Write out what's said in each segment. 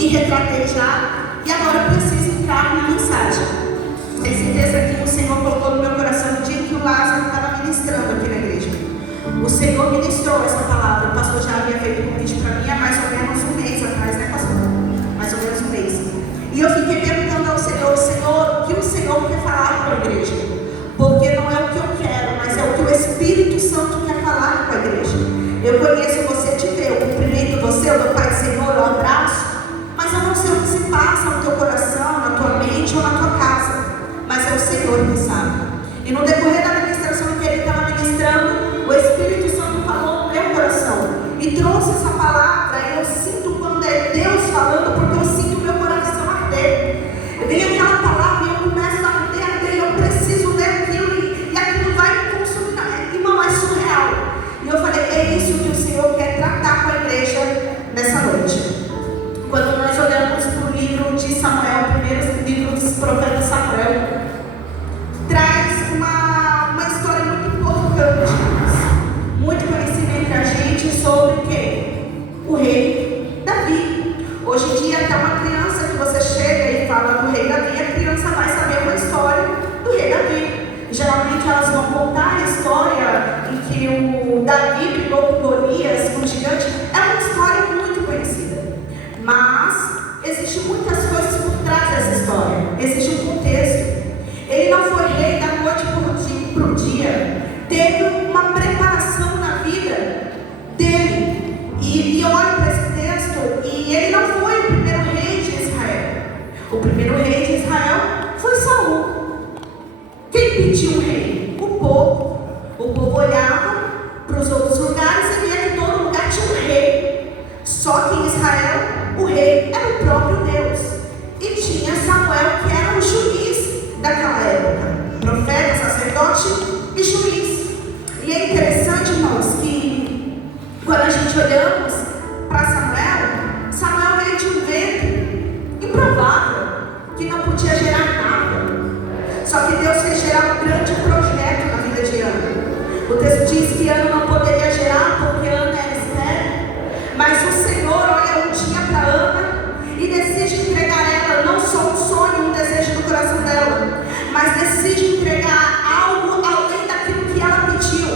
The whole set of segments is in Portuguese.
me retratei já, e agora eu preciso entrar na mensagem. Esse texto aqui o Senhor colocou no meu coração no dia que o Lázaro estava ministrando aqui na igreja. O Senhor ministrou essa palavra. O pastor já havia feito um convite para mim há mais ou menos um mês atrás, né, pastor? Mais ou menos um mês. E eu fiquei perguntando ao Senhor, Senhor, o que o Senhor quer falar com a igreja? Porque não é o que eu quero, mas é o que o Espírito Santo quer falar com a igreja. Eu conheço você de ver, eu cumprimento você, eu dou Pai do Senhor, eu abraço, mas eu não sei o que se passa no teu coração, na tua mente ou na tua casa. Mas é o Senhor que sabe. E no decorrer da ministração que ele estava ministrando, o Espírito Santo falou no meu coração e trouxe essa palavra. E eu sinto quando é Deus falando, porque eu sinto o meu coração arder. Vem aquela palavra e eu começo a arder, eu preciso ler aquilo e aquilo vai me consumir. Irmão, é surreal. E eu falei, é isso que o Senhor quer tratar com a igreja nessa noite. Quando nós olhamos para o livro de Samuel, o primeiro livro dos profetas Samuel, traz uma história muito importante, muito conhecida entre a gente sobre quem? O rei Davi. Hoje em dia, até uma criança que você chega e fala do rei Davi, a criança vai saber uma história do rei Davi. Geralmente elas vão contar a história em que o Davi brigou com Golias, com o gigante. É uma história muito conhecida, mas existem muitas coisas por trás dessa história. Existe um contexto. Ele não foi rei da noite para o dia. Teve uma preparação na vida dele. E eu olho para esse texto e ele não foi o primeiro rei de Israel. O primeiro rei de Israel foi Saul. Quem pediu um rei? O povo. O povo olhava para os outros lugares e via que todo lugar tinha um rei. Só que em Israel, o rei era o próprio Deus. E tinha Samuel, que era o juiz daquela época. Profeta, sacerdote e juiz. E é interessante, irmãos, que quando a gente olhamos para Samuel, Samuel veio de um ventre improvável, que não podia gerar nada. Só que Deus fez gerar um grande projeto na vida de Ana. O texto diz que Ana não poderia gerar porque Ana era estéril. Mas o Senhor olha um dia para Ana e decide entregar a ela não só um sonho, um desejo do coração dela, mas decide entregar algo além daquilo que ela pediu.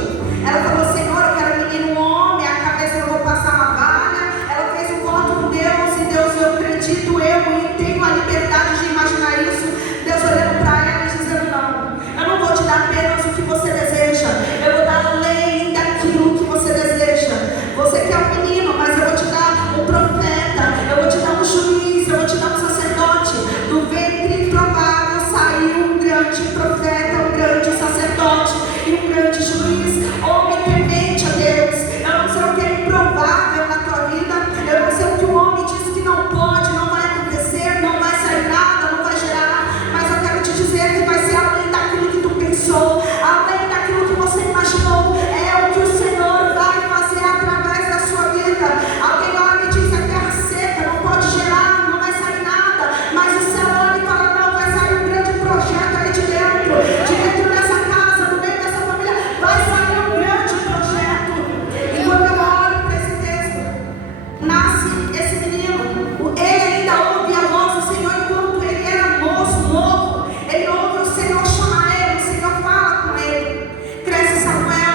Ela falou, Senhor, eu quero um menino, um homem, a cabeça eu vou passar uma vaga. Ela fez um voto com Deus e Deus, eu acredito, eu tenho a liberdade de imaginar isso. Deus olhando para ela e dizendo, não, eu não vou te dar apenas o que você deseja, eu vou dar além daquilo que você deseja. Você quer um menino, mas eu vou te dar um profeta, eu vou te dar um juiz, eu vou te dar um sacerdote. Do ventre improvável saiu um grande profeta, um grande sacerdote e um grande juiz, homem temente a Deus. Eu não sei o que é improvável na tua vida, eu não sei o que o homem diz que não pode, não vai acontecer, não vai sair nada, não vai gerar, mas eu quero te dizer que vai ser além daquilo que tu pensou, além daquilo que você imaginou. É o que o Senhor vai fazer através da sua vida. Alguém olha e diz, a terra seca, não pode gerar, não vai sair nada, mas o céu olha e fala, não, vai sair um grande projeto aí de dentro dessa casa, no meio dessa família, vai sair um grande projeto. E quando eu olho para esse texto, nasce esse menino, ele ainda ouve a voz do Senhor enquanto ele era moço, novo. Ele ouve o Senhor chamar ele, o Senhor fala com ele. Cresce Samuel.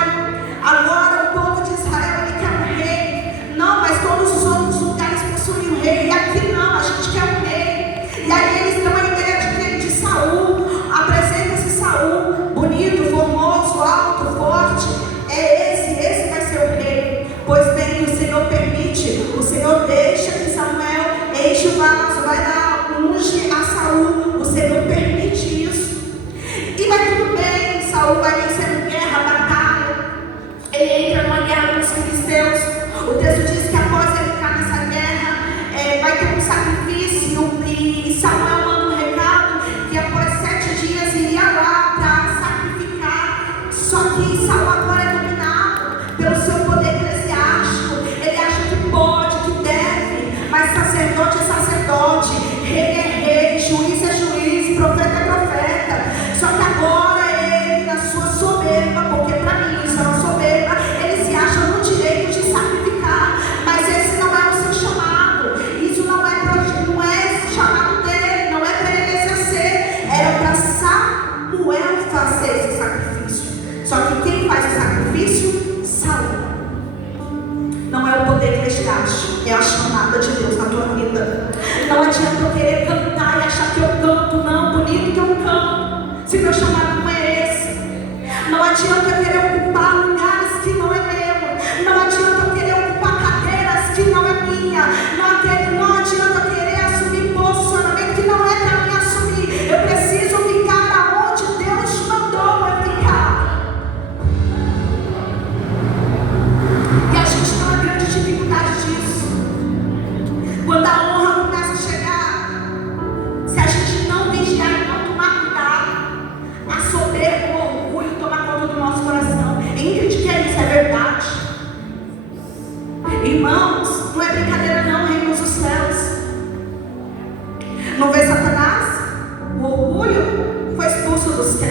Agora o povo de Israel, ele quer um rei. Não, mas todos os outros lugares possuem um rei. E aqui não, a gente quer um rei. E aí eles dão a ideia de quem? De Saul. Apresenta-se Saul, bonito, formoso, alto, forte. É esse vai ser o rei. Pois bem, o Senhor permite, o Senhor deixa que Samuel enche o vaso, vai dar, unge a Saul. O Senhor permite isso. E vai tudo bem, Saul vai vencendo guerra, batalha. Ele entra numa guerra com os filisteus. O texto diz que após ele entrar nessa guerra, vai ter um sacrifício e Samuel Não vê Satanás? O orgulho foi expulso do céu.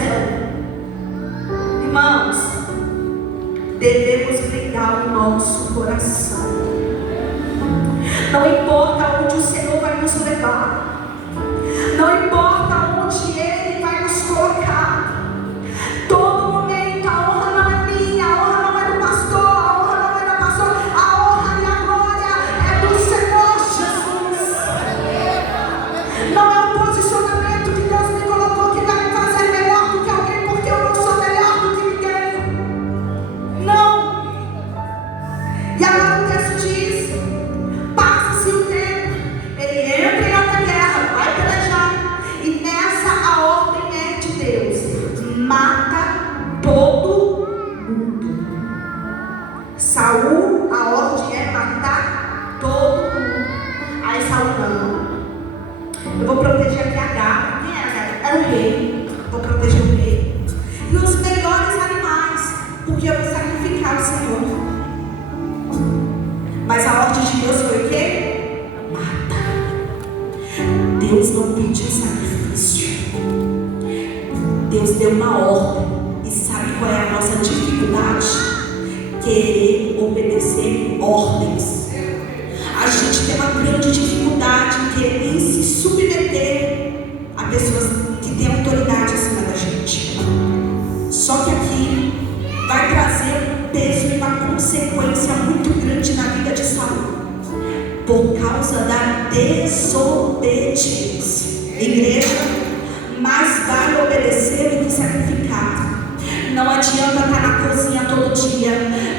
Irmãos, devemos blindar o nosso coração. Não importa onde o Senhor vai nos levar, não importa onde Ele vai nos colocar, todo momento a honra não é minha, a honra não é do pastor, a honra não é da pastora, a honra e a glória é do Senhor Jesus. Não é o posicionamento que Deus me colocou que vai me fazer melhor do que alguém, porque eu não sou melhor do que ninguém. Não. E agora o texto diz: passa-se o tempo, ele entra em outra guerra, vai pelejar, e nessa a ordem é de Deus: mata todo mundo. Saul, a ordem é matar todo mundo. Aí Saul não. Eu vou proteger aqui Agar. Quem era Agar? Era o rei. Vou proteger o rei. E os melhores animais, porque eu vou sacrificar o Senhor. Mas a ordem de Deus foi o quê? Mata. Deus não pediu sacrifício. Deus deu uma ordem. E sabe qual é a nossa dificuldade? Querer obedecer ordens. A gente tem uma grande dificuldade em querer se submeter a pessoas que têm autoridade acima da gente. Só que aqui vai trazer um peso e uma consequência muito grande na vida de Saul, por causa da desobediência. Igreja, mais vale obedecer do que sacrificar. Não adianta estar na cozinha todo dia,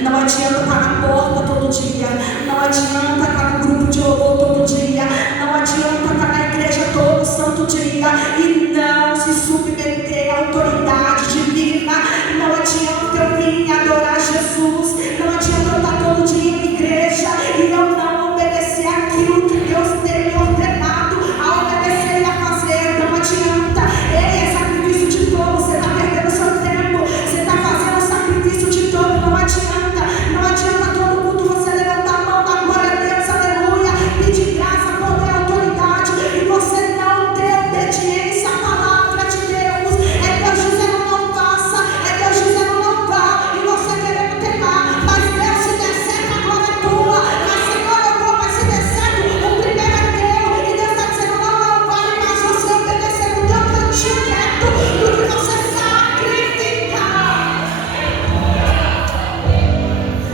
não adianta estar na porta todo dia, não adianta estar no grupo de louvor todo dia, não adianta estar na igreja todo santo dia e não se submeter à autoridade divina. Não adianta eu vir adorar Jesus, não adianta eu estar todo dia em igreja e eu não obedecer aquilo que Deus tem me ordenado a obedecer e a fazer. Não adianta. Ei, é sacrifício de todo, você está perdendo seu tempo, você está fazendo sacrifício de todo. Não adianta, não adianta todo mundo você levantar a mão, dar glória a Deus, aleluia, pedir graça, poder, autoridade, e você não ter obediência à palavra de Deus. É Deus dizendo não faça, é Deus dizendo não vá, e você querendo teimar. Mas Deus, se der certo, a glória é tua. Mas Senhor, eu vou, mas se der certo, o primeiro é teu. E Deus está dizendo não vale mais você obedecer no teu cantinho quieto do que você sacrificar.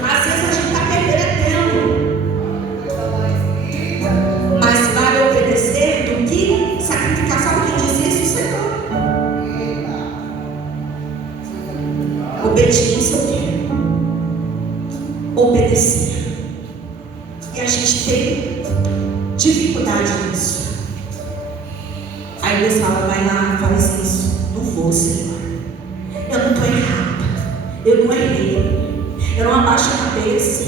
Às vezes a gente está perdendo tempo. Mais vale obedecer do que sacrificar. Sabe quem diz isso? Senhor. Obediência é o quê? Obedecer. E a gente tem dificuldade nisso. Aí Deus fala, vai lá, faz isso. Não vou, Senhor. Eu não estou errada. Eu não errei. Eu não abaixo a cabeça.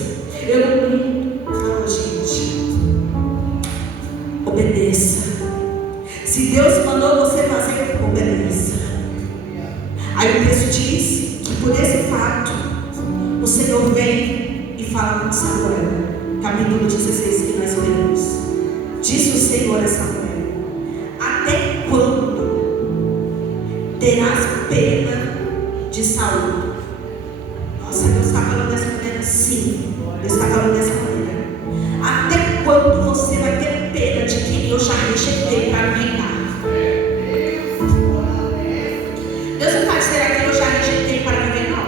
Eu não, gente. Obedeça. Se Deus mandou você fazer, obedeça. Aí o texto diz que por esse fato o Senhor vem e fala com Samuel. Capítulo 16 que nós lemos. Disse o Senhor a Samuel: até quando terás pena de Saul? Nossa, Deus está falando dessa maneira? Sim, Deus está falando dessa maneira. Até quando você vai ter pena de quem eu já rejeitei para reinar? Deus não vai dizer aquilo eu já rejeitei para viver, não.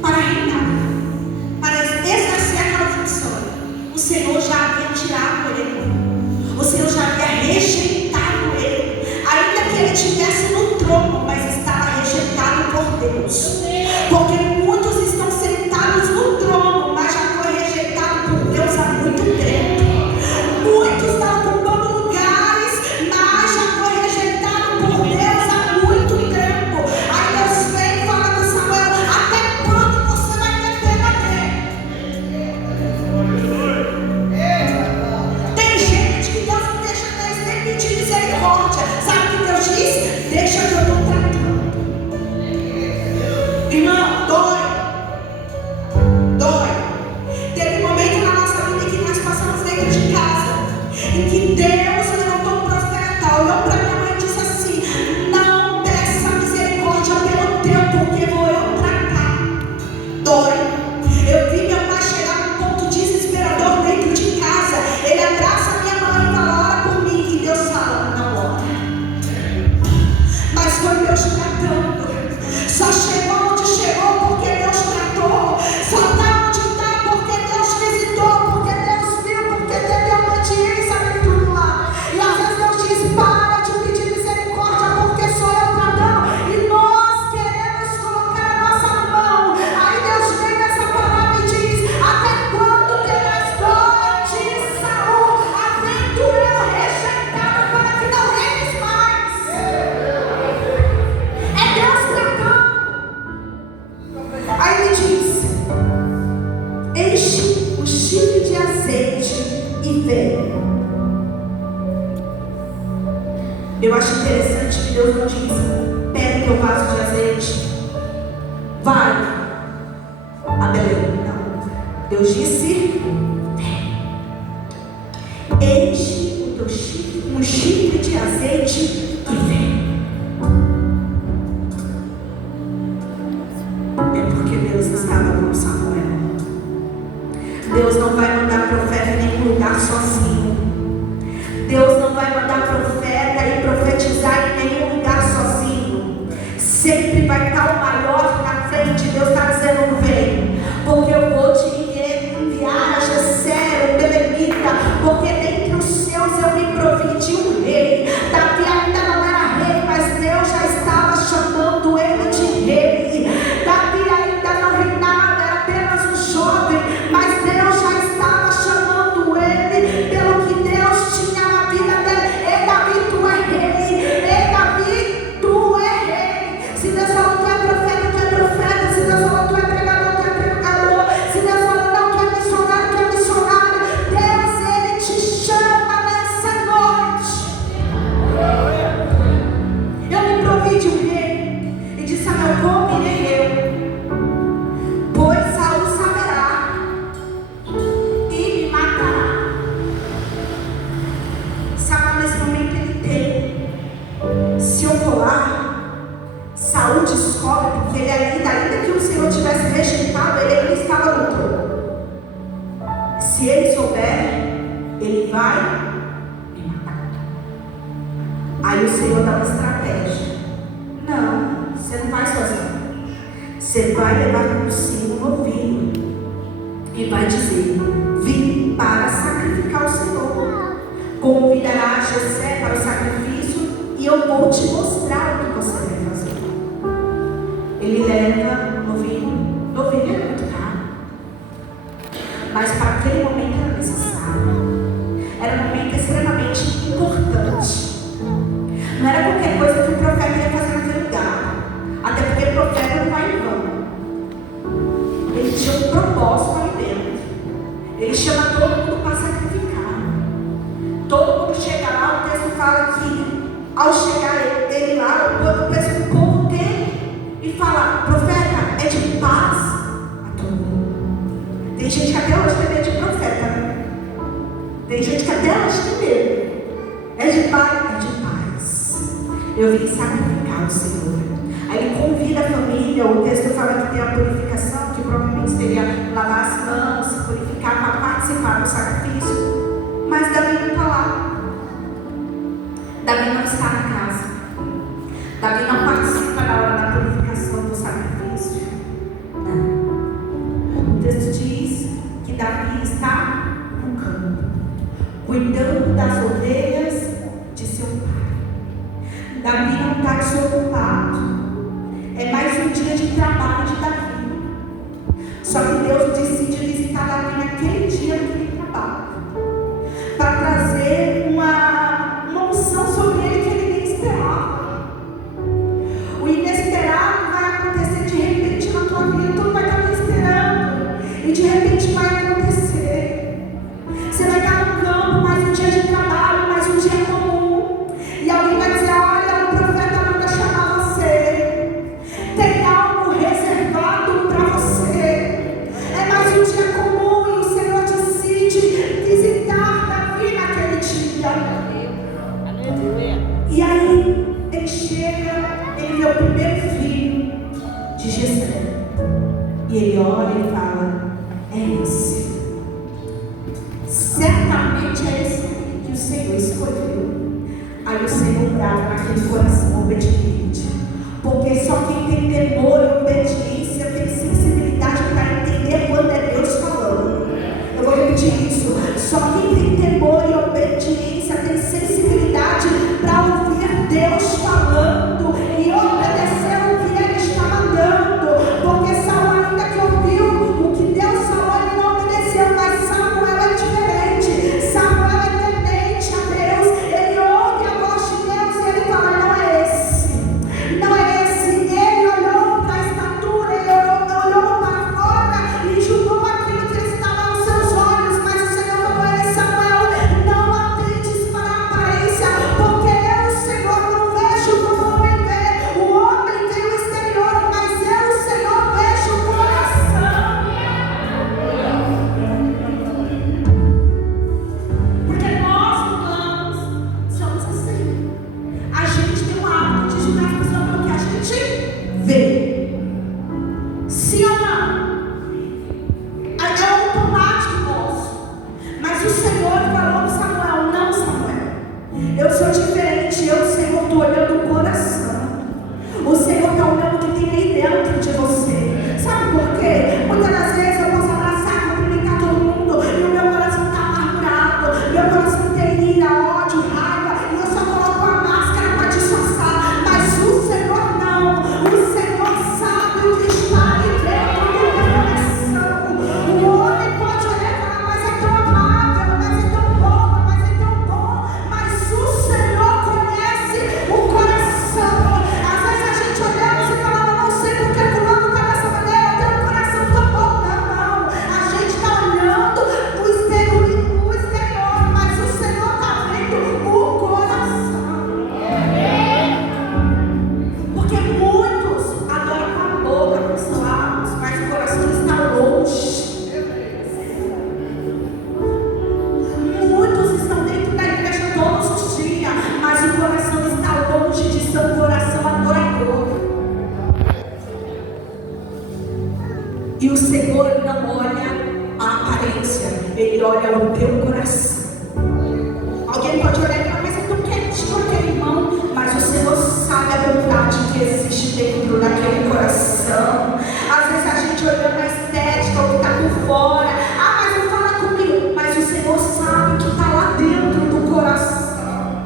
Para reinar, para exercer aquela função. O Senhor já havia tirado ele, o Senhor já havia rejeitado ele, ainda que ele estivesse no trono, mas estava rejeitado por Deus, porque muitos estão sentados no trono, mas já foi rejeitado por Deus há muito tempo. Muitos Eu acho interessante que Deus não diz: pega teu vaso de azeite, vai a Belém. Não. Deus disse: enche o teu chifre, um chifre de azeite e vem. É porque Deus estava com Samuel. Deus não vai mandar profeta em nenhum lugar sozinho. Deus não vai mandar profeta e profetizar em nenhum lugar sozinho. Sempre vai estar o maior na frente. Deus está dizendo: vem, porque eu vou te enviar a Jessé, o belemita, porque dentre os seus eu me providi um rei. Davi ainda não era rei, mas Deus já estava chamando ele de rei. Davi ainda não reinava, era apenas um jovem, mas Deus já estava chamando ele pelo que Deus tinha na vida dele. Ei, Davi, tu é rei. Ei, Davi, tu é rei. Se Deus falou tu é profeta, tu é profeta. Se Deus falou tu é pregador, tu é pregador. Se Deus falou não, tu é missionário, tu é missionário. Deus, ele te chama nessa noite. Eu me provide um rei e disse: Samuel, como irei eu? Pois Saul saberá e me matará. Samuel, nesse momento, ele tem: se eu for lá, Saul descobre, porque ele ainda que o Senhor tivesse rejeitado, ele ainda estava no trono. Se ele souber, ele vai me matar. Aí o Senhor dá uma estratégia: não, você não vai sozinho. Você vai levar consigo um novilho e vai dizer: vim para sacrificar o Senhor. Convidará Jessé para o sacrifício e eu vou te mostrar o que você deve fazer. Ele leva o novilho. Novilho é muito caro, mas para aquele momento era necessário. Era um momento extremamente importante. Não era qualquer coisa que o profeta ia fazer naquele lugar. Até porque o profeta não vai em vão. Ele tinha um propósito ali dentro. Ele chama todo mundo para sacrificar. Todo mundo chega lá. O texto fala que ao chegar ele lá, o povo tem e fala: profeta, é de paz a todo mundo. Tem gente que até hoje tem medo de profeta, né? Tem gente que até hoje tem medo. É de paz? É de paz. Eu vim sacrificar o Senhor. Aí ele convida a família. O texto fala que tem a purificação, que provavelmente seria lavar as mãos, se purificar para participar do sacrifício. Mas Davi não está lá. Davi não está na casa. Davi não participa na hora da purificação do sacrifício. Não. O texto diz que Davi está no campo, cuidando das ovelhas de seu pai. Davi não está desocupado. É mais um dia de trabalho de Davi. Só que Deus decide visitar Davi naquele dia, naquele trabalho, para trazer uma unção sobre ele que ele nem esperava. O inesperado vai acontecer de repente na tua vida. Tu não vai estar esperando, e de repente vai acontecer. Você vai estar no campo, mais um dia de trabalho, mais um dia comum, e alguém vai dizer: olha, o profeta manda chamar você. Tem algo reservado para você. É mais um dia comum e o Senhor decide visitar Davi naquele dia. E aí ele chega, ele vê o primeiro filho de Jessé. E ele olha e fala: é esse. Certamente é esse que o Senhor escolheu. Aí o Senhor brava naquele coração obediente. Porque só quem tem temor e obediência tem sensibilidade para entender quando é Deus falando. Eu vou repetir isso. Só quem tem temor e obediência tem sensibilidade para ouvir Deus falando e obedecer o que Ele está mandando. Porque Saul, ainda que ouviu o que Deus falou, ele não obedeceu. Mas Samuel é diferente. Samuel é temente a Deus. Ele ouve a voz de Deus e ele fala: não é esse. Não é esse. Ele olhou para o Senhor não olha a aparência, Ele olha o teu coração. Alguém pode olhar e falar, mas eu não quero aquele irmão, mas o Senhor sabe a bondade que existe dentro daquele coração. Às vezes a gente olhando a estética, o que está por fora, mas não fala comigo, mas o Senhor sabe o que está lá dentro do coração.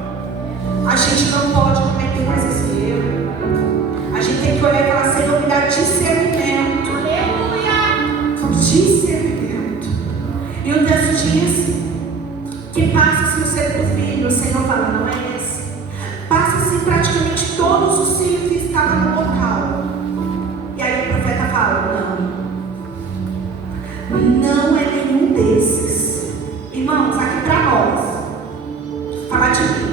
A gente não pode cometer mais esse erro. A gente tem que olhar e falar, Senhor, me dá discernimento. Aleluia! Discernimento. E o texto diz que passa-se o segundo filho. O Senhor fala, não é esse. Passa-se praticamente todos os filhos que estavam no local. E aí o profeta fala, não é nenhum desses. Irmãos, aqui para nós, falar de mim.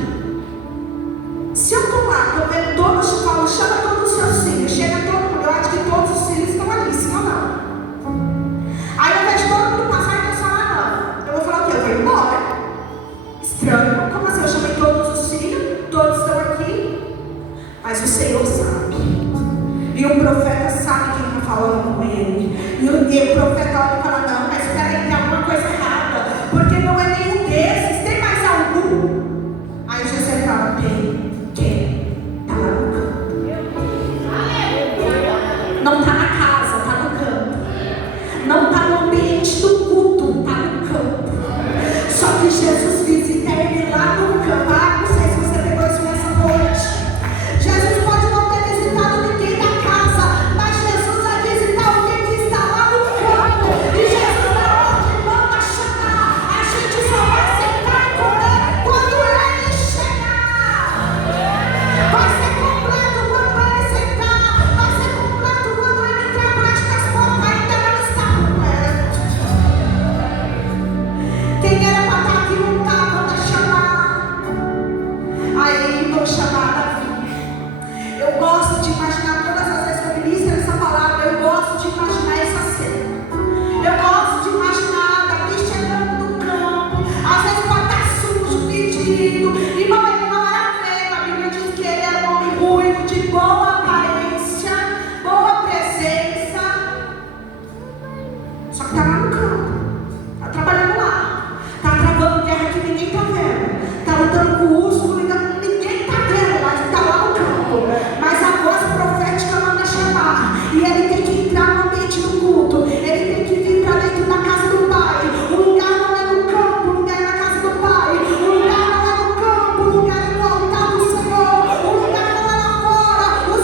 Se eu estou lá, estou vendo todos, falo, chama todos os seus filhos, chega todo mundo, eu acho que todos os filhos estão ali, sim ou não? Aí eu vejo todo mundo passar e eu só lá não. Eu vou falar o quê? Eu vou embora. Estranho, como assim? Eu chamei todos os filhos, todos estão aqui, mas o Senhor sabe. E o profeta sabe quem está falando com ele. E o profeta olha e fala, não, mas peraí, tem alguma coisa errada, porque não é nenhum desses, tem mais algum? Aí Jesus fala, tem. Está lá no campo. Não está na casa, está no campo. Não está no ambiente do culto, está no campo. Só que Jesus visita ele lá no campo. Não sei se você pegou isso nessa noite. Jesus pode não ter visitado ninguém da casa, mas Jesus vai visitar alguém que está lá no campo. E Jesus na ordem manda chamar. A gente só vai sentar e comer quando ele chegar. Vai ser completo quando ele sentar. Vai ser completo quando ele entrar. Mas as portas ainda não está completo. Quem era para estar aqui não está, manda chamar. Aí vou chamar Davi. Eu gosto de imaginar, todas as vezes que eu ministro essa palavra, eu gosto de imaginar essa cena. Eu gosto de imaginar Davi chegando no campo, às vezes pode estar sujo, pedido. Irmão, ele não era feio, a Bíblia diz que ele era um homem ruivo, de boa aparência, boa presença. Só que está lá no campo, está trabalhando lá, está travando guerra que ninguém está vendo, está lutando com o urso, ninguém está vendo, mas está lá no campo. Mas a voz profética manda chamar, e ele tem que entrar no ambiente do culto, ele tem que vir para dentro da casa do Pai. O lugar não é no campo, o lugar é na casa do Pai. O lugar não é no campo, o lugar é no altar do Senhor. O lugar não é lá fora, o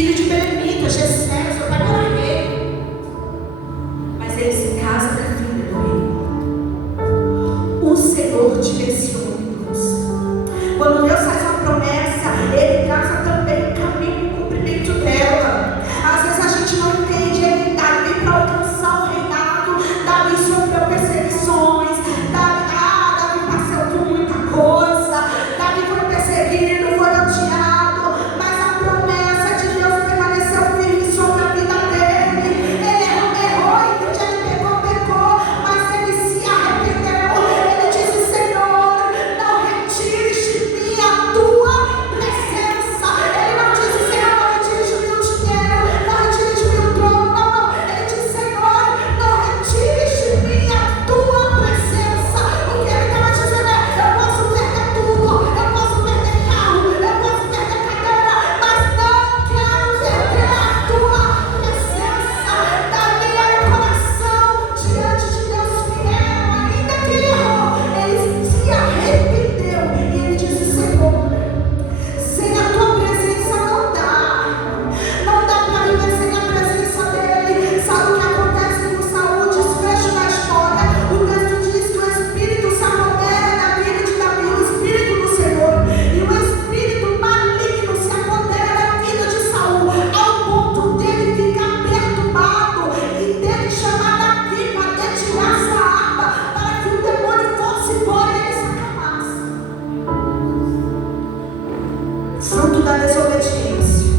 filho de Belemita, Jessé, seu pai era rei. Mas ele se casa para a filha do rei. O Senhor direciona Deus. Quando Deus faz uma promessa, Ele traça também o caminho e o cumprimento dela. Às vezes a gente não entende. Ele Davi para alcançar o reinado, Davi sofreu perseguições, Davi passou por muita coisa, Davi foi perseguido, foi odiado, mas a promessa de Deus permaneceu firme sobre a vida dele. Ele errou e um dia ele pecou, mas ele se arrependeu. Ele disse: Senhor, não retires de mim a tua presença. Ele não disse: Senhor, não retires de mim o dinheiro, não retires de mim o trono, não. Ele disse: Senhor, não retires de mim a tua presença. O que ele estava dizendo é: eu posso perder tudo, eu posso perder carro, eu posso perder cadeira, mas não quero perder a tua presença. Davi era o coração diante de Deus fiel, ainda que ele errou, ele se arrependeu e ele disse: Senhor, sem a tua presença não dá para viver sem a presença dele. Sabe o que acontece com Saul? Desfecho da história. O texto diz que o Espírito se apodera da vida de Davi, o Espírito do Senhor, e o Espírito maligno se apodera da vida de Saul, ao ponto dele ficar perturbado e dele chamar Davi para detilar sua arma, para que o demônio fosse embora e ele se acalmasse. Fruto da desobediência.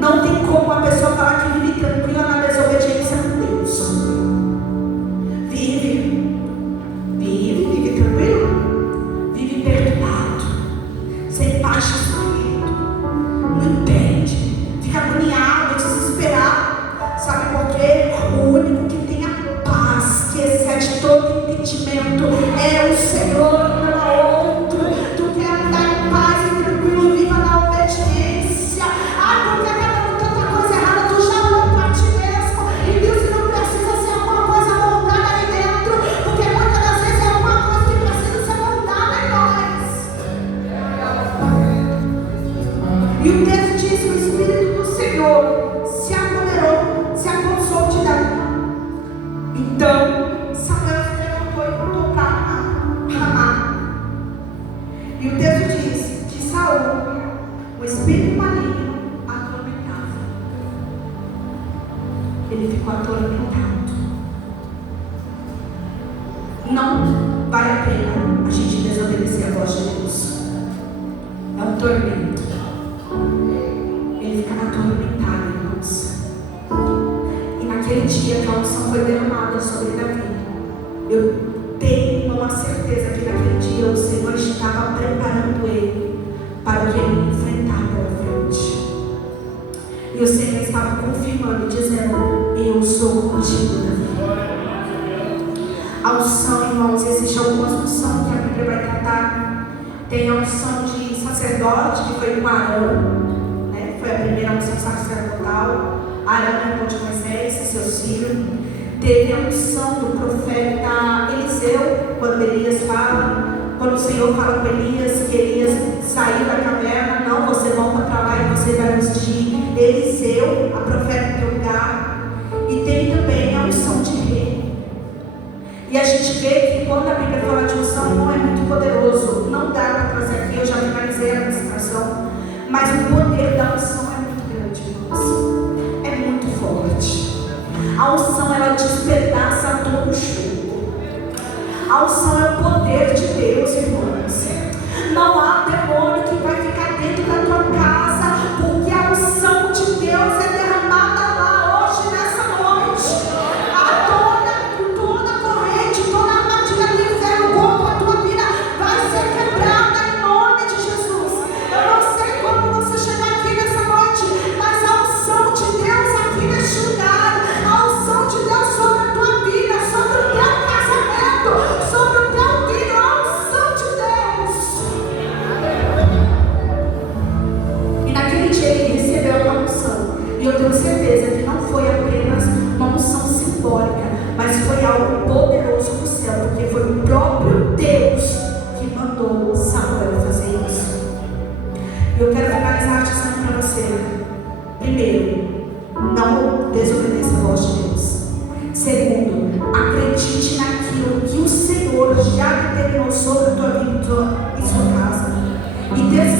Não tem como uma pessoa falar que vive tranquila na desobediência com Deus. Vive tranquilo, vive perturbado, sem paz de espírito, não entende, fica agoniado, desesperado. Sabe por quê? O único que tem a paz, que excede todo entendimento, é o Senhor, não há outro. Tu quer andar em paz e tranquilo, viva na obediência. Porque acaba com tanta coisa errada, tu já olhou para ti mesmo e viu se não precisa ser alguma coisa moldada aí dentro, porque muitas das vezes é alguma coisa que precisa ser moldada em nós. E o texto diz que o Espírito do Senhor se apoderou, se apossou de Davi. Então Samuel se levantou e voltou para Ramá. E o texto diz: de Saul, o espírito maligno atormentava. Ele ficou atormentado. Não vale a pena a gente desobedecer a voz de Deus. É um tormento. Ele ficava atormentado, irmãos. E naquele dia que a unção foi derramada sobre Davi, eu tenho uma certeza que naquele dia o Senhor estava preparando ele para o que ele ia enfrentar pela frente. E o Senhor estava confirmando, dizendo: eu sou contigo, Davi. A unção, irmãos, existe algumas unções que a Bíblia vai tratar. Tem a unção de sacerdote, que foi com Arão, né? Foi a primeira unção sacerdotal. Arão, irmão de Moisés e seus filhos. Teve a unção do profeta Eliseu, quando Elias fala, quando o Senhor fala com Elias, que Elias saiu da caverna: não, você volta para lá e você vai ungir Eliseu, a profeta em teu lugar. E tem também a unção de rei. E a gente vê que quando a Bíblia fala de unção, não é muito poderoso. Não dá para trazer aqui, eu já finalizei a administração. Mas o poder da unção é muito grande, irmãos. É muito forte. A unção, ela despedaça todo o jugo. A unção é o poder de Deus, irmãos. Não há demônio que vai ficar dentro da tua casa, porque a unção de Deus é derramada lá hoje, nessa noite. Toda corrente, toda armadilha do inferno contra a tua vida vai ser quebrada em nome de Jesus. Eu não sei como você chegou aqui nessa noite, mas a unção de Deus aqui neste lugar, a unção de Deus sobre a tua vida, sobre o teu casamento, sobre o teu filho, a unção de Eu quero finalizar dizendo para você: primeiro, não desobedeça a voz de Deus. Segundo, acredite naquilo que o Senhor já determinou sobre a tua vida e sua casa. E terceiro,